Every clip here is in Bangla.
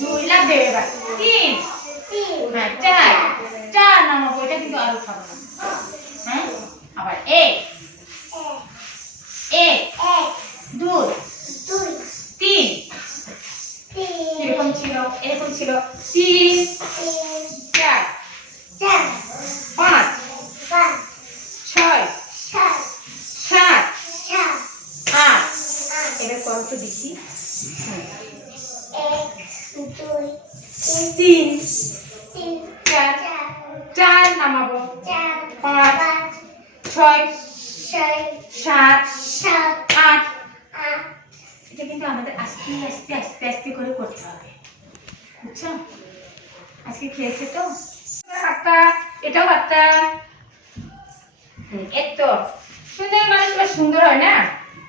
দুই লাভ দেবে এবার তিন হ্যাঁ চার চার নামাবো এটা কিন্তু আর উঠাবো না হ্যাঁ আবার এক এক দুই তিন এরকম ছিল তিন চার পাঁচ ছয় সাত আট এবার করো তো দেখি তিন চার চার নামাবো পাঁচ ছয় সাত আট এটা কিন্তু আমাদের আস্তে আস্তে আস্তে আস্তে করে করতে হবে বুঝছো আজকে খেয়েছে তো হাতটা এটাও হাতটা এই তো সুন্দর মানুষগুলো সুন্দর হয় না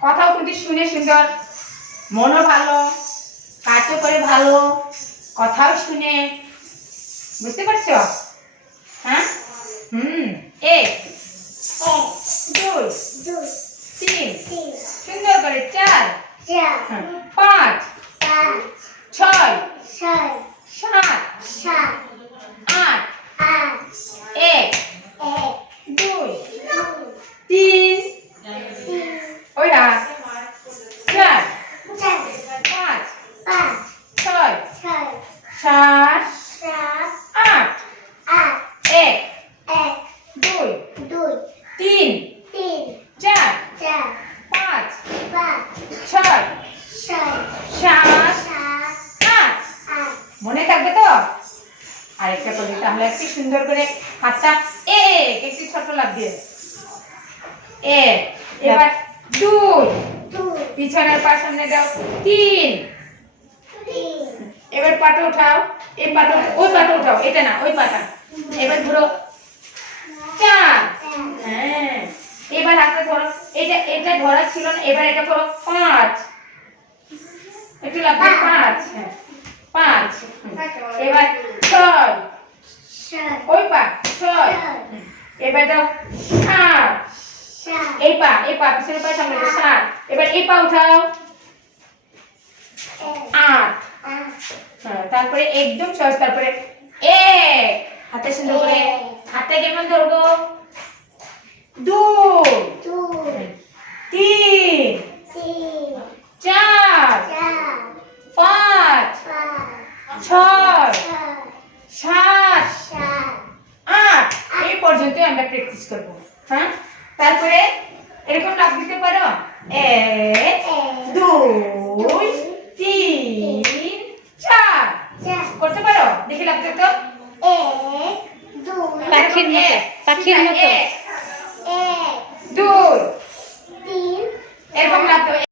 কথাও কিন্তু শুনে সুন্দর মনও ভালো কাজও করে ভালো কথাও শুনে বুঝতে পারছো হ্যাঁ এক দুই তিন সুন্দর করে চার পাঁচ ছয় সাত আট এক দুই তিন ওই হাত চার পাঁচ ছয় সাত আট এক দুই তিন চার পাঁচ ছয় সাত আট মনে থাকবে তো আরেকটা করি তাহলে একটু সুন্দর করে হাতটা একটু ছোট লাভ দিয়ে এবার দুই পিছনের পা সামনে দাও তিন এবার পাটা উঠাও এই পাটা ওই পাটা উঠাও এটা না ওই পাটা এবার ঘুরো চার হ্যাঁ এবার হাতটা ধরো এটা ধরা ছিল না এবার এটা করো পাঁচ একটু লাগবে পাঁচ হ্যাঁ পাঁচ এবার ছয় ওই পা ছয় এবার দাও সাত এই পা পিছনের পা সামনে সাত এবার এই পা উঠাও আট হ্যাঁ তারপরে একদম সহজ তারপরে এক হাতে সুন্দর করে হাতে কেমন ধরবো দুই তিন চার পাঁচ ছয় সাত আট এই পর্যন্ত আমরা প্র্যাকটিস করবো হ্যাঁ তারপরে এরকম লাফ দিতে পারো এক দুই তিন চার করতে পারো দেখি লাফ দিতে তো পাখির মতো